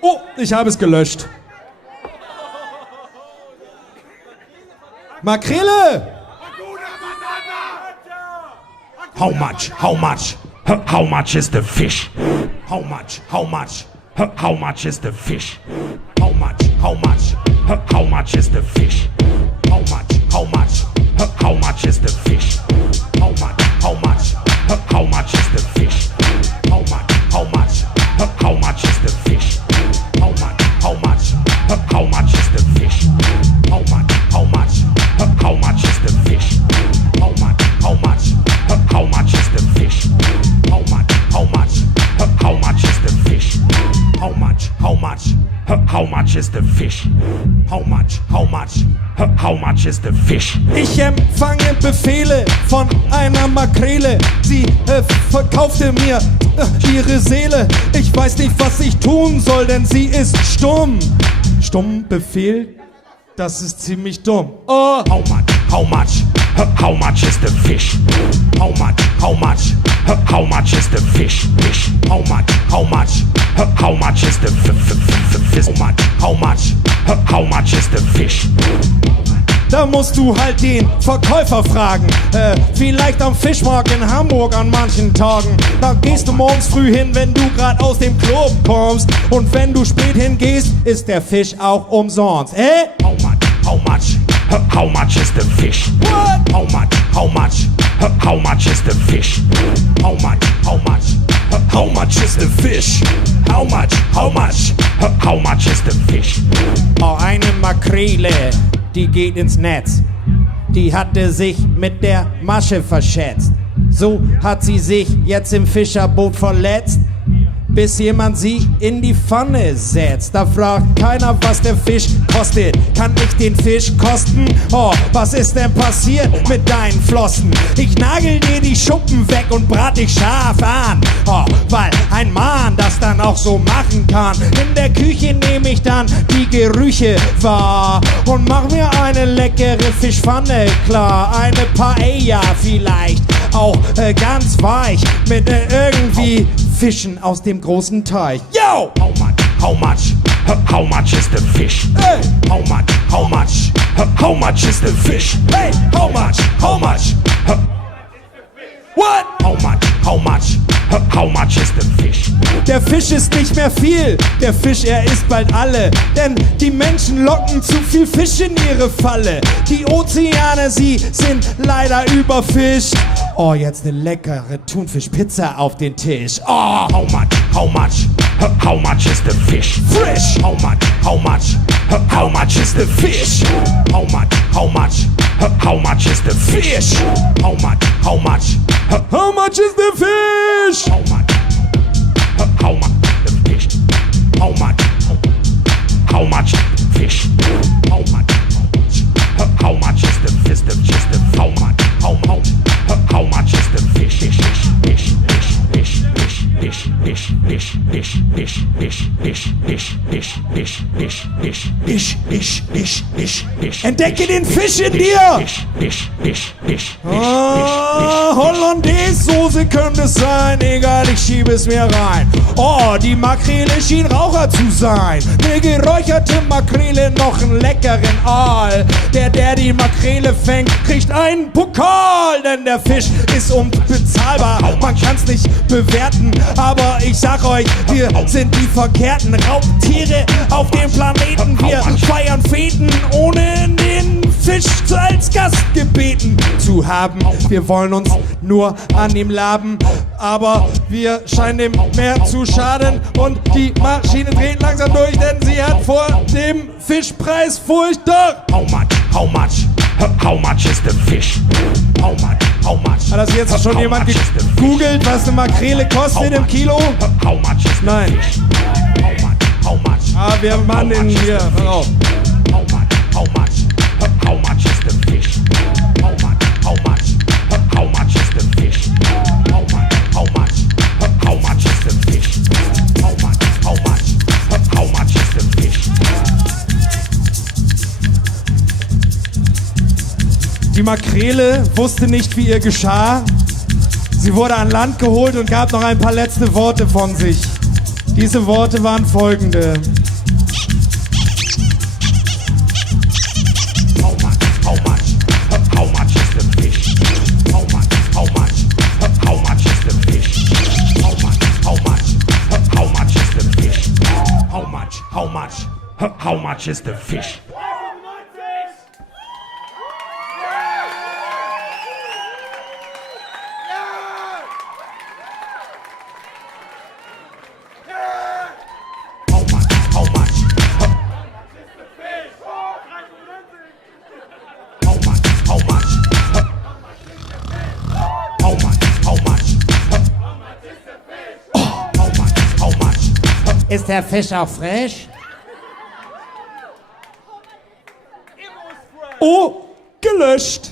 Oh, ich habe es gelöscht. Makrele! How much? How much? How much is the fish? How much? How much? How much is the fish? How much? How much? How much is the fish? How much? How much? How much is the fish? How much? How much? How much is the fish? How much? How much? How much is the fish? How much? How much? How much is the fish? How much? How much? How much is the fish? How much? How much? How much is the fish? How much? How much? How much is the fish? How much? How much? How much is the fish? How much? How much? How much is the fish? Ich empfange Befehle von einer Makrele. Sie verkaufte mir ihre Seele. Ich weiß nicht, was ich tun soll, denn sie ist stumm. Stumm Befehl? Das ist ziemlich dumm. Oh. How much? How much? How much is the fish? How much? How much? How much is the fish? Fish. How much? How much? How much is the fish? How much? How much? How much is the fish? Da musst du halt den Verkäufer fragen. Vielleicht am Fischmarkt in Hamburg an manchen Tagen. Da gehst du morgens früh hin, wenn du grad aus dem Club kommst. Und wenn du spät hingehst, ist der Fisch auch umsonst. How much? How much? How much is the fish? What? How much? How much? How much is the fish? How much? How much? How much is the fish? How much? How much? How much is the fish? Oh, eine Makrele, die geht ins Netz. Die hatte sich mit der Masche verschätzt. So hat sie sich jetzt im Fischerboot verletzt, bis jemand sie in die Pfanne setzt. Da fragt keiner, was der Fisch kostet. Kann ich den Fisch kosten? Oh, was ist denn passiert mit deinen Flossen? Ich nagel dir die Schuppen weg und brat dich scharf an. Oh, weil ein Mann das dann auch so machen kann. In der Küche nehme ich dann die Gerüche wahr und mach mir eine leckere Fischpfanne klar. Eine Paella vielleicht, auch ganz weich, mit irgendwie Fischen aus dem großen Teich. Yo! How much? How much? How much is the fish? Hey! How much? How much? How much is the fish? Hey! How much? How much? What? How much? How much? How much is the fish? Der Fisch ist nicht mehr viel, der Fisch, er isst bald alle. Denn die Menschen locken zu viel Fisch in ihre Falle. Die Ozeane, sie sind leider überfischt. Oh, jetzt eine leckere Thunfischpizza auf den Tisch. Oh, How much? How much? How much is the fish? frisch! How much? How much? How much is the fish? How much? How much? How much is the fish? How much? How much? How much is the fish? How much? How much the fish? How much? How much fish? How much? How much is the fish? The how much? How much is the fish? Fish, fish, fish, fish, fish, fish, fish, fish, fish, fish, fish, fish, fish, fish, fish, fish, fish, fish, fish, fish. Entdecke den Fisch in dir! Fish, fish, fish, fish, Ah, Hollandaise-Soße könnte es sein, egal, ich schiebe es mir rein. Oh, die Makrele schien Raucher zu sein. Eine geräucherte Makrele, noch einen leckeren Aal. Der die Makrele fängt, kriegt einen Pokal, denn der Fisch ist unbezahlbar. Man kann's nicht bewerten, aber ich sag euch, wir sind die verkehrten Raubtiere auf dem Planeten. Wir feiern Feten, ohne den Fisch als Gast gebeten zu haben. Wir wollen uns nur an ihm laben, aber wir scheinen dem Meer zu schaden. Und die Maschine dreht langsam durch, denn sie hat vor dem Fischpreis Furcht. Doch! How much? How much? How much is the fish? How much? How much? Hat das jetzt schon jemand gegoogelt, was eine Makrele kostet im Kilo? How much is the Nein. fish? How much? How much? Ah, wir machen den hier. Oh. How much? How much? How much is the fish? How much? How much? How much is the fish? How much? How much? How much is the fish? How much? How much? How much is the fish? Die Makrele wusste nicht, wie ihr geschah. Sie wurde an Land geholt und gab noch ein paar letzte Worte von sich. Diese Worte waren folgende. How much? How much? How much is the fish? How much? How much? How much is the fish? How much? How much? How much is the fish? How much? How much? How much is the fish? Ist der Fisch auch frisch? Oh, gelöscht.